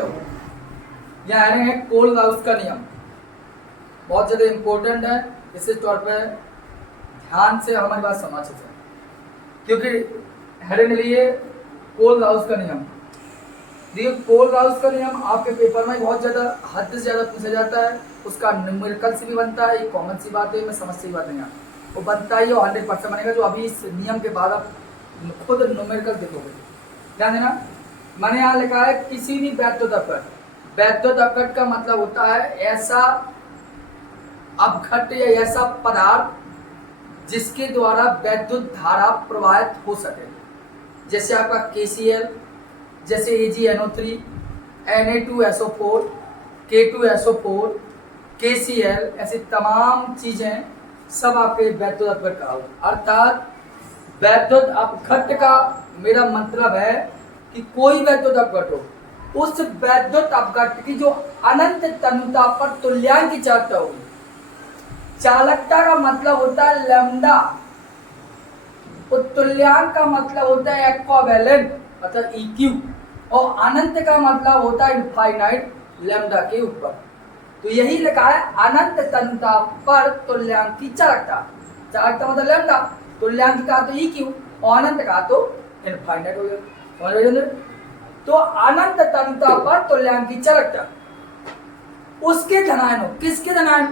समझो, यहाँ है कोल-राउस का नियम, बहुत ज़्यादा इम्पोर्टेंट है। इस तौर पे ध्यान से हमारी बात समझ सकते हैं, क्योंकि हेडिंग लिए कोल-राउस का नियम। देखिए कोल-राउस का नियम आपके पेपर में बहुत ज़्यादा हद से ज़्यादा पूछा जाता है। उसका न्यूमेरिकल से भी बनता है, ये कॉमन सी बात है, मैं समझ सी बात नहीं है, वो बनता ही और 100% बनेगा। जो अभी इस नियम के बाद आप खुद न्यूमेरिकल देखोगे, ध्यान देना। मैंने यहाँ लिखा है किसी भी वैद्युत अपघट, वैद्युत अपघट का मतलब होता है ऐसा अपघट या ऐसा पदार्थ जिसके द्वारा वैद्युत धारा प्रवाहित हो सके, जैसे आपका KCl, जैसे AgNO3, Na2SO4, K2SO4, KCl, ऐसी तमाम चीजें सब आपके वैद्युत अपघट का होगा। अर्थात वैद्युत अपघट का मेरा मतलब है कि कोई वैद्युत अपघट हो, उस वैद्युत अपघट की जो अनंत तन्यता पर तुल्यांक की चालकता होगी। चालकता का मतलब होता है लैम्डा, और तुल्यांक का मतलब होता है एक्वावेलेंट मतलब EQ, और अनंत का मतलब होता है इनफाइनाइट लैम्डा के ऊपर। तो यही लिखा है अनंत तन्यता पर तुल्यांक की चालकता। चालकता मतलब लैम्डा, तुल्यांक का तो EQ और अनंत का तो इनफाइनाइट हो गया। तो अनंत तन्यता पर तुल्यांक की चालकता, उसके धनायन, किसके धनायन,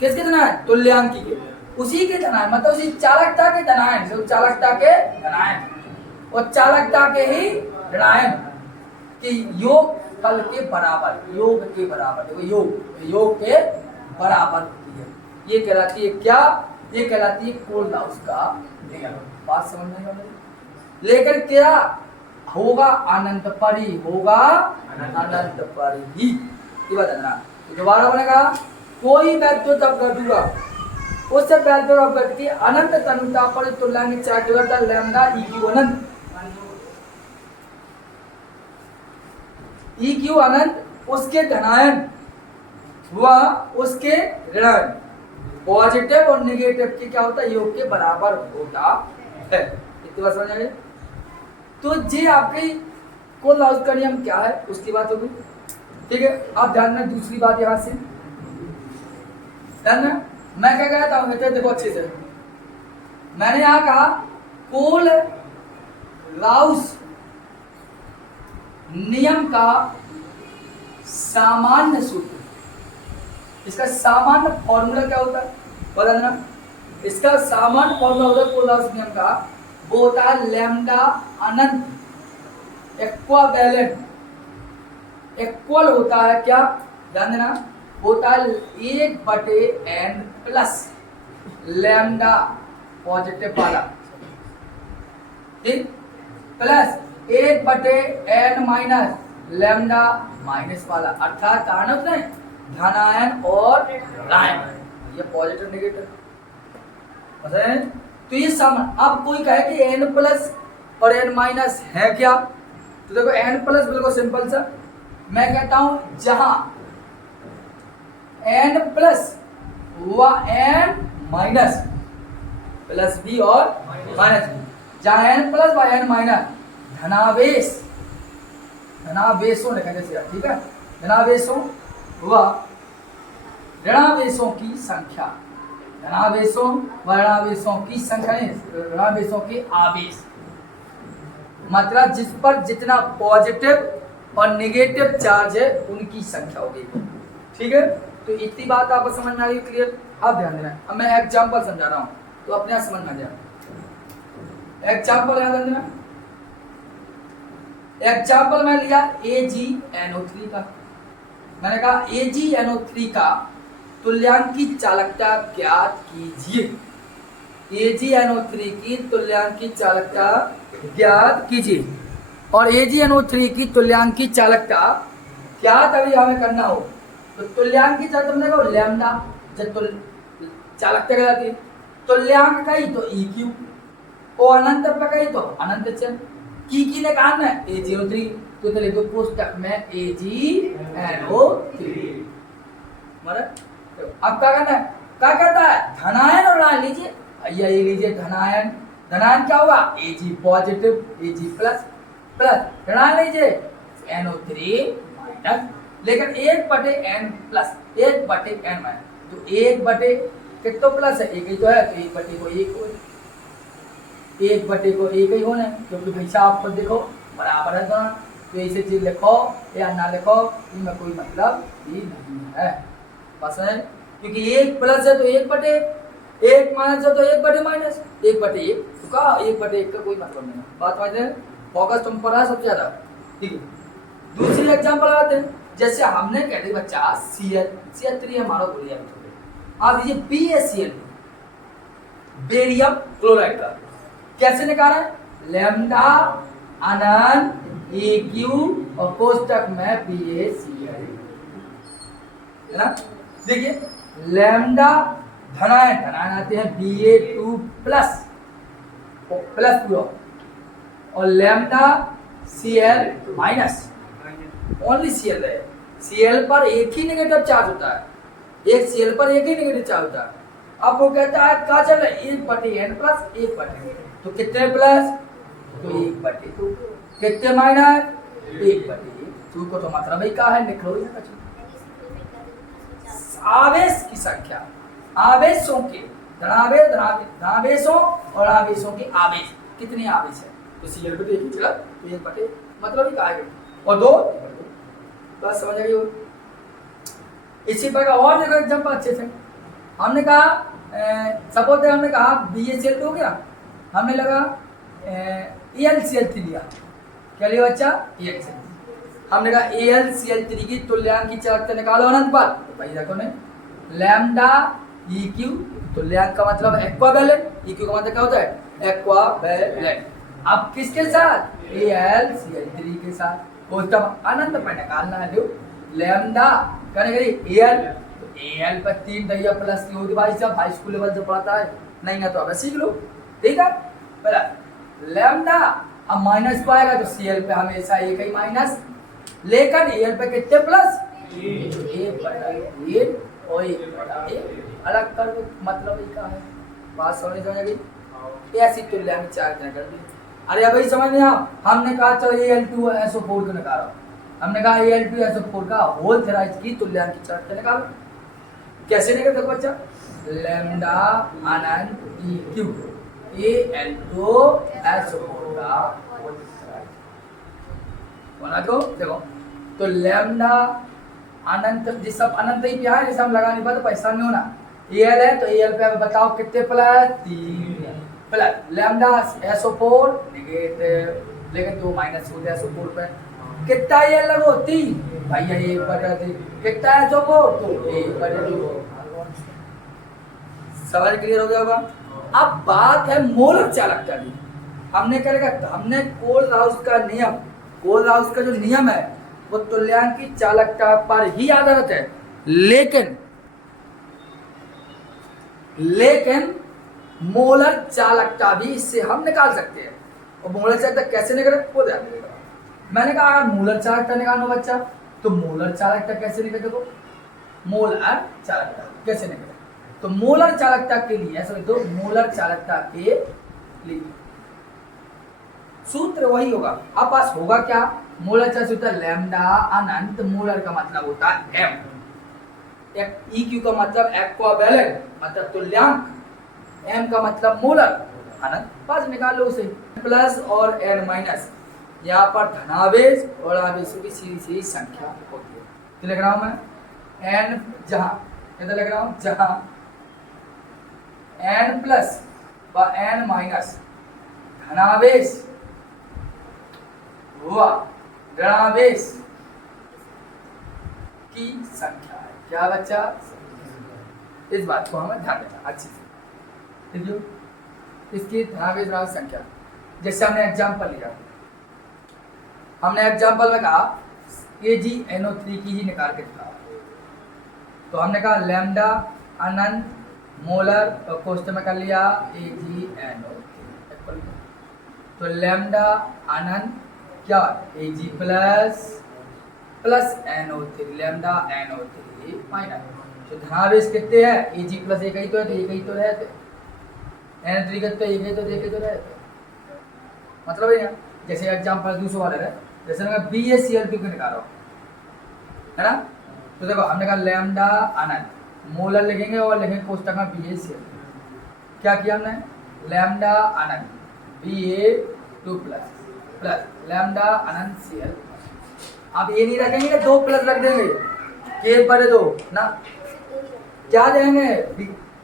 किसके धनायन, तुल्यांकी के, उसी के धनायन मतलब उसी चालकता के धनायन, जो चालकता के धनायन और चालकता के ही ऋणायन कि योग फल के बराबर, योग के बराबर, देखो योग के बराबर होती है। ये कहलाती है क्या, ये कहलाती है कोल-राउस का नियम। बात समझ में आई? लेकिन क्या होगा, अनंत पर ही होगा, अनंत पर ही। ये बताना दोबारा बनेगा, कोई वैद्युत अपघट हुआ, उस वैद्युत अपघट की अनंत तन्यता पर तुल्यांक चालकता लैम्डा EQ अनंत, EQ अनंत, उसके धनायन हुआ उसके ऋणायन, पॉजिटिव और नेगेटिव के क्या होता है, योग के बराबर होता है। इतनी बात समझ आई? तो ये आपके कोल-राउस का नियम क्या है उसकी बात होगी, ठीक है। आप ध्यान में दूसरी बात यहां से ध्यान में, मैं क्या कहता हूं, देखो अच्छे से, मैंने यहां कहा कोल-राउस नियम का सामान्य सूत्र, इसका सामान्य फॉर्मूला क्या होता है बता देना। इसका सामान्य फॉर्मूला होता है कोल-राउस नियम का, वो होता है लैम्डा अनंत एक्वावेलेंट, इक्वल होता है क्या, ध्यान देना, होता है 1/n प्लस लैम्डा पॉजिटिव वाला, ठीक, plus 1/n minus lambda minus वाला, अर्थात आणविक नहीं, धनायन और ऋणायन, ये पॉजिटिव नेगेटिव। तो ये समान, अब कोई कहे कि n प्लस और n माइनस है क्या, तो देखो n प्लस बिल्कुल सिंपल सा, मैं कहता हूं जहां n प्लस हुआ n माइनस प्लस b और माइनस b, जहां n प्लस व n माइनस धनावेश, धनावेशों लिखा जैसे, ठीक है, धनावेशों व ऋणावेशों की संख्या, धनावेशों व ऋणावेशों की संख्या नहीं, ऋणावेशों के आवेश, मतलब जिस पर जितना पॉजिटिव और नेगेटिव चार्ज है उनकी संख्या होगी, ठीक है। तो इतनी बात आपको समझ में आ गई, क्लियर। अब ध्यान देना, अब मैं एग्जांपल समझा रहा हूं तो अपने आप समझ में आ जाए। एग्जांपल याद रखना, एग्जांपल मैं लिया AgNO3 का, मैंने कहा AgNO3 का तुल्यांक की चालकता ज्ञात कीजिए, AgNO3 की तुल्यांक की चालकता ज्ञात कीजिए, और AgNO3 की तुल्यांक की चालकता ज्ञात अभी हमें करना हो तो तुल्यांक की चालकता मतलब देखो लैम्डा, जब चालकता क्या जाती है, तुल्यांक कही तो EQ, और अनंत पर कही तो अनंत चर, की ने कहा ना AgNO3, तो लिखो पुस्तक में AgNO3, अब क्या करना है, क्या कहता है, धनायन और ऋणायन लीजिए, भैया ये लीजिए धनायन, धनायन क्या होगा Ag positive, Ag plus, plus ऋणायन लीजिए NO3 माइनस, लेकिन 1/n माइनस, तो 1/, कितना प्लस है, एक ही तो है, तो 1/1 को 1 ही होना है, क्योंकि भाई साहब को देखो बराबर है दोनों, तो इसे चीज लिखो या ना लिखो इनमें कोई मतलब ही नहीं है, बस है, क्योंकि 1 प्लस है तो 1/1, 1 माइनस है तो 1/, 1/1, तो कहा 1/1 का कोई मतलब नहीं है, बात समझ रहे हैं, फोकस तुम पर है सबसे ज्यादा, ठीक है। दूसरी एग्जांपल आते हैं, जैसे हमने कह दी बच्चा CH3 हमारा बोलिए, अब ये BaCl बेरियम क्लोराइड का कैसे निकाला है, लैम्डा अनंत AQ और कोष्टक में BaCl, है ना। देखिए लैम्डा धनायन आते हैं Ba2 प्लस पूरा, और lambda Cl minus, only Cl है, Cl पर एक ही नेगेटिव चार्ज होता है, एक Cl पर एक ही नेगेटिव चार्ज होता है। अब वो कहता है क्या चल रहा है, 1/n प्लस 1/, तो कितने प्लस, तो 1/2, कितने माइनस, 1/1, तो को तो मतलब ही क्या है, निकलो यहाँ का आवेश की संख्या, आवेशों के धनावेशों और आवेशों के आवेश, कितने आवेश है, तो Cl पे एक ही चला, तो 1/, मतलब ही क्या है, और 2, बस समझ आई हो। इसी प्रकार और जगह एग्जांपल अच्छे से हमने कहा, सपोज हमने कहा BaCl हो गया, हमने लगा AlCl3 लिया, क्या लिया बच्चा, AlCl3, हमने कहा AlCl3 की तुल्यांक की चालकता निकालो अनंत पर, तो भाई देखो ने लैम्डा EQ, तुल्यांक का मतलब एक्वावेलेंट, EQ का मतलब क्या होता है, एक्वावेलेंट, अब किसके साथ, AlCl3 के साथ, कोष्टक अनंत पर निकालना है, जो लैम्डा करने के Al, तो Al पर 3 दैया प्लस की होती भाई साहब, हाई स्कूल लेवल से पढ़ाता है, नहीं है तो अब सीख लो, ठीक है। पहला लैम्डा, अब माइनस को आएगा तो Cl पे हमेशा एक ही माइनस, लेकिन Al पे कितने प्लस, 1/1 और 1/1, अलग कर दो, मतलब ही क्या है, बात समझ आ गई, ऐसी तुल्यांक चार्ज न कर दी। अरे अभी समझ नहीं आ, हमने कहा चलो Al2SO4 को निकालो, हमने कहा Al2SO4 का होल थेराइड की तुल्यांक की चार्ज निकालो, कैसे निकल देखो बच्चा, लैम्डा अनंत EQ Al2SO4 का होल थेराइड बना दो, देखो तो लैम्डा अनंत, जिस सब अनंत ही पे है, जैसे हम लगा नहीं पाते पैसा नहीं होना, Al है तो Al पे अब बताओ कितने plus, 3 plus, lambda SO4 negative, लेकिन 2 माइनस हो गया SO4 पे, कितना Al लगो, 3 भैया 1/3, कितना SO4, तो 1/2, सवाल क्लियर हो गया होगा। अब बात है मोलर चालकता की, हमने क्या लिखा, हमने कोलराउस का जो नियम है वो तुल्यांक की चालकता पर ही आधारित है, लेकिन मोलर चालकता भी इससे हम निकाल सकते हैं, और मोलर चालकता कैसे निकाले वो ध्यान रखिएगा। मैंने कहा अगर मोलर चालकता निकालना बच्चा, तो मोलर चालकता कैसे निकले, देखो मोलर चालकता कैसे निकले, तो मोलर चालकता के लिए ऐसा लिख दो, मोलर चालकता के लिए सूत्र वही होगा, अब पास होगा क्या, मोलर चालकता सूत्र लैम्डा अनंत, मोलर का मतलब होता है m, EQ का मतलब एक्वावेलेंट मतलब तुल्यांक, m का मतलब मोलर अनंत, बस निकाल लो उसे, प्लस और n माइनस, यहाँ पर धनावेश और आवेशों की सीधी संख्या होती है, तो लिख रहा हूं मैं n, जहां इधर लिख रहा हूं जहां n प्लस व n माइनस धनावेश हुआ ऋणावेश की संख्या है, क्या बच्चा, इस बात को हमें ध्यान देना अच्छी से, ठीक है, इसकी धनावेश ऋणावेश संख्या, जैसे हमने एग्जांपल लिया, हमने एग्जांपल में कहा AgNO3 की ही निकाल के दिखा, तो हमने कहा लैम्डा अनंत मोलर और कोष्टक में कर लिया AgNO3, तो लैम्डा अनंत क्या Ag plus NO3, lambda NO3 minus, तो धनावेश कितने हैं, Ag प्लस एक ही तो है, तो एक ही तो रहते, NO3 कितने एक ही तो रहते, मतलब है ना, जैसे एग्जांपल दूसरा वाला है, जैसे मैंने कहा BaCl2 को निकालो, है ना। तो देखो हमने कहा लैम्डा अनंत, मोलर लिखेंगे और लिखेंगे कोष्टक में BaCl2। क्या किया हमने, लैम्डा अनंत Ba2 प्लस लैम्डा अनंत Cl। अब ये नहीं रखेंगे, 2 प्लस रख देंगे, के पर 2 ना, क्या देंगे,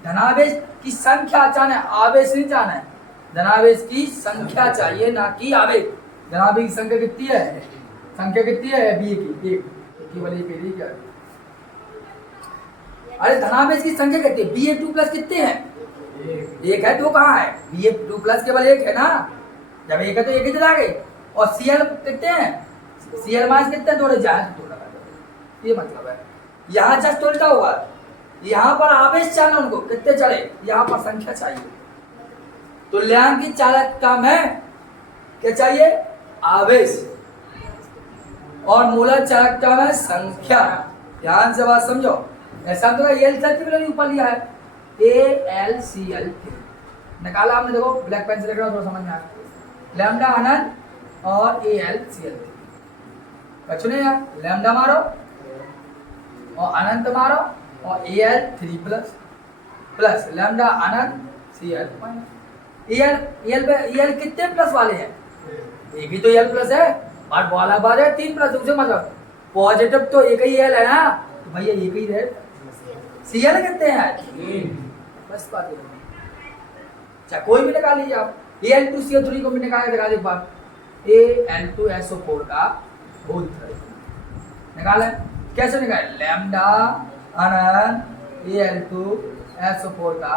धनावेश की संख्या चाहना है, आवेश नहीं चाहना है, धनावेश की संख्या चाहिए ना कि आवेश। धनावेश की संख्या कितनी है, संख्या कितनी है बी की, एक, केवल एक है क्या। अरे धनावेश की संख्या कितनी है, Ba2 प्लस कितने हैं, एक है, 2 कहाँ है, Ba2 प्लस केवल एक है ना, जब एक है तो एक ही चला गए। और Cl कितने हैं, Cl माइनस कितने, 2 जाए तो 2 लगा दो, ये मतलब है। यहाँ जस्ट उल्टा हुआ, यहाँ पर आवेश चाहिए उनको, कितने चले, यहाँ पर संख्या चाहिए। तो लैंग की चालकता में क्या चाहिए, आवेश, और मूलक चालकता में संख्या। ध्यान से बात समझो, ऐसा तो Al ऊपर लिया है, AlCl3 निकाला आपने, देखो ब्लैक पेन से लिख रहा हूं, थोड़ा समझ में आया, लैम्डा अनंत और AlCl3 कछुने यार, लैम्डा मारो और अनंत मारो और Al3 प्लस प्लस लैम्डा अनंत Cl माइनस। Al कितने प्लस वाले हैं, एक ही तो Al प्लस है, और वाला बात है 3 प्लस, उसे मतलब पॉजिटिव तो एक ही Al है ना, तो भैया एक ही रहे। Cl कितने हैं, बस बात है, चाहे कोई भी निकाल लीजिए आप, Al2CO3 को भी निकाल दिखा दे एक बार, Al2SO4 का होल निकाले, कैसे निकाले, लैम्डा अनंत Al2SO4 का,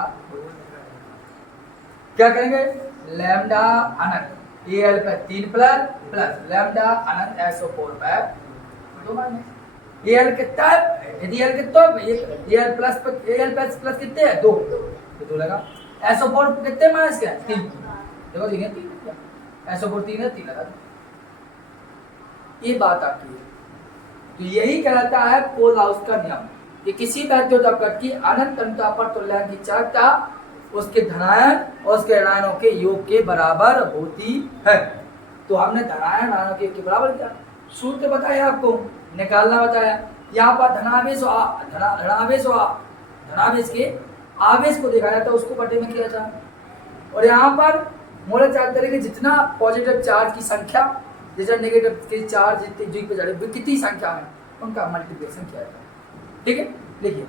क्या करेंगे, लैम्डा अनंत Al पे 3 प्लस प्लस लैम्डा अनंत SO4 पे 2 माइनस। Al कितना है, यदि Al कितना है, Al प्लस कितने हैं, 2, तो 2 लगा। SO4 कितने माइनस के, 3, देखो ठीक है 3, SO4 3 है, 3 लगा। ये बात आपकी है। तो यही कहलाता है कोलहाउस का नियम कि किसी वैद्युतकट की अनंत अंतता पर तुल्यांक की चालकता उसके धनायन और उसके ऋणायनों के योग के बराबर होती है। तो हमने धनायन ऋणायनों के योग के बराबर किया, सूत्र बताया आपको, निकालना बताया। यहाँ पर धनावेश और धनावेश के आवेश को देखा जाता है, उसको बटे में किया जाए, और यहाँ पर मोलर चार्ज तरीके जितना पॉजिटिव चार्ज की संख्या, जितना नेगेटिव के चार्ज जितने जी पे चढ़े कितनी संख्या में, उनका मल्टीप्लिकेशन किया जाता है। ठीक है, लिखिए